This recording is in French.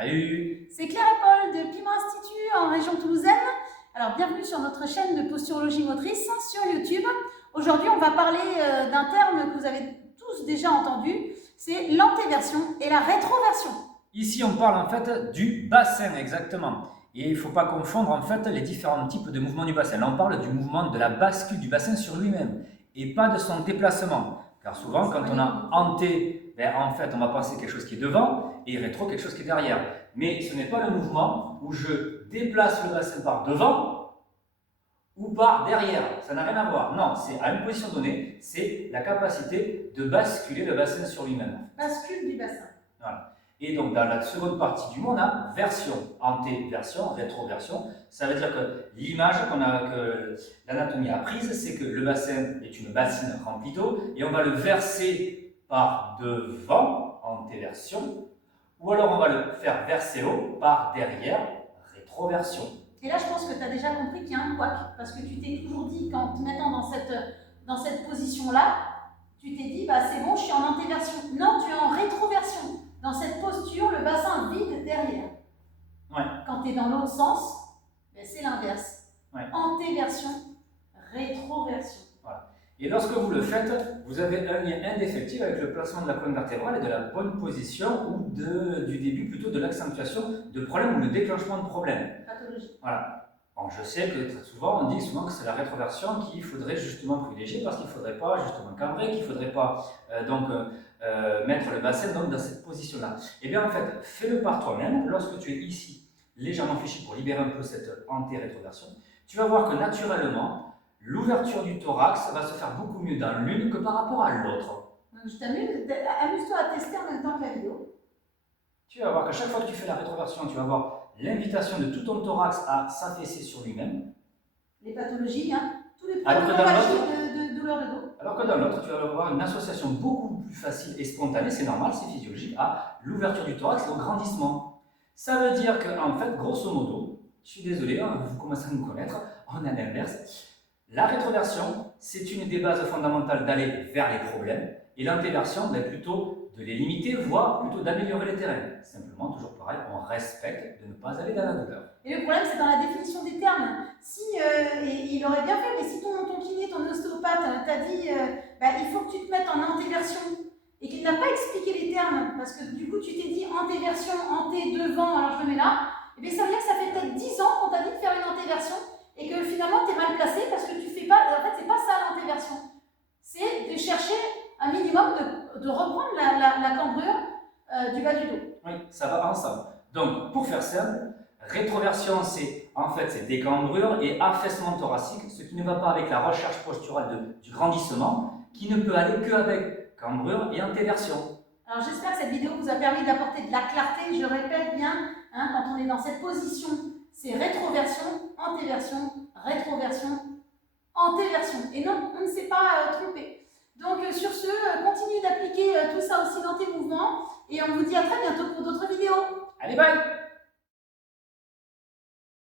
Salut! C'est Claire et Paul de Piment Institut en région toulousaine. Alors bienvenue sur notre chaîne de posturologie motrice sur YouTube. Aujourd'hui on va parler d'un terme que vous avez tous déjà entendu, c'est l'antéversion et la rétroversion. Ici on parle en fait du bassin exactement. Et il ne faut pas confondre en fait les différents types de mouvements du bassin. Là on parle du mouvement de la bascule du bassin sur lui-même et pas de son déplacement. Car souvent quand on a anté, en fait on va penser quelque chose qui est devant et rétro quelque chose qui est derrière. Mais ce n'est pas le mouvement où je déplace le bassin par devant ou par derrière. Ça n'a rien à voir. Non, c'est à une position donnée, c'est la capacité de basculer le bassin sur lui-même. Bascule du bassin. Voilà. Et donc dans la seconde partie du mot, on a version, antéversion, rétroversion. Ça veut dire que l'image que l'anatomie a prise, c'est que le bassin est une bassine remplie d'eau et on va le verser par devant, antéversion, ou alors on va le faire verser l'eau par derrière, rétroversion. Et là je pense que tu as déjà compris qu'il y a un couac, parce que tu t'es toujours dit qu'en te mettant dans cette position-là, tu t'es dit bah c'est bon, je suis en antéversion. Non, tu es en rétroversion. Dans cette posture, le bassin vide derrière. Ouais. Quand tu es dans l'autre sens, ben c'est l'inverse. Ouais. Antéversion, rétroversion. Voilà. Et lorsque vous le faites, vous avez un lien indéfectible avec le placement de la colonne vertébrale et de la bonne position ou du début plutôt de l'accentuation de problèmes ou le déclenchement de problèmes. Pathologie. Voilà. Alors je sais que très souvent, on dit souvent que c'est la rétroversion qu'il faudrait justement privilégier parce qu'il ne faudrait pas justement cambrer, qu'il ne faudrait pas mettre le bassin donc, dans cette position-là. Et bien en fait, fais-le par toi-même. Lorsque tu es ici, légèrement fléchi pour libérer un peu cette anté-rétroversion, tu vas voir que naturellement, l'ouverture du thorax va se faire beaucoup mieux dans l'une que par rapport à l'autre. Je t'amuse, amuse-toi à tester en même temps que la vidéo. Tu vas voir qu'à chaque fois que tu fais la rétroversion, tu vas voir l'invitation de tout ton thorax à s'affaisser sur lui-même. Les pathologies, hein, tous les problèmes de douleur de dos. Alors que dans l'autre, tu vas avoir une association beaucoup plus facile et spontanée, c'est normal, c'est physiologique, à l'ouverture du thorax et au grandissement. Ça veut dire qu'en fait, grosso modo, je suis désolé, hein, vous commencez à nous connaître, on a l'inverse. La rétroversion, c'est une des bases fondamentales d'aller vers les problèmes, et l'antéversion, plutôt de les limiter, voire plutôt d'améliorer les terrains. Simplement, toujours pareil, on respecte de ne pas aller dans la douleur. Et le problème, c'est dans la définition des termes. Si, et il aurait bien fait, mais si ton kiné, ton ostéopathe t'a dit il faut que tu te mettes en antéversion et qu'il n'a pas expliqué les termes, parce que du coup, tu t'es dit antéversion, anté, devant, alors je le mets là, et bien ça veut dire que ça fait peut-être 10 ans qu'on t'a dit de faire une antéversion et que finalement, tu es mal placé parce que tu fais pas. En fait, c'est pas ça l'antéversion. C'est de chercher un minimum de reprendre la cambrure du bas du dos. Oui, ça va ensemble. Donc, pour faire simple, rétroversion, c'est décambrure et affaissement thoracique, ce qui ne va pas avec la recherche posturale du grandissement, qui ne peut aller qu'avec cambrure et antéversion. Alors j'espère que cette vidéo vous a permis d'apporter de la clarté. Je répète bien, quand on est dans cette position, c'est rétroversion, antéversion, rétroversion, antéversion. Et non, on ne s'est pas trompé. Donc sur ce, continuez d'appliquer tout ça aussi dans tes mouvements et on vous dit à très bientôt pour d'autres vidéos. Allez, bye!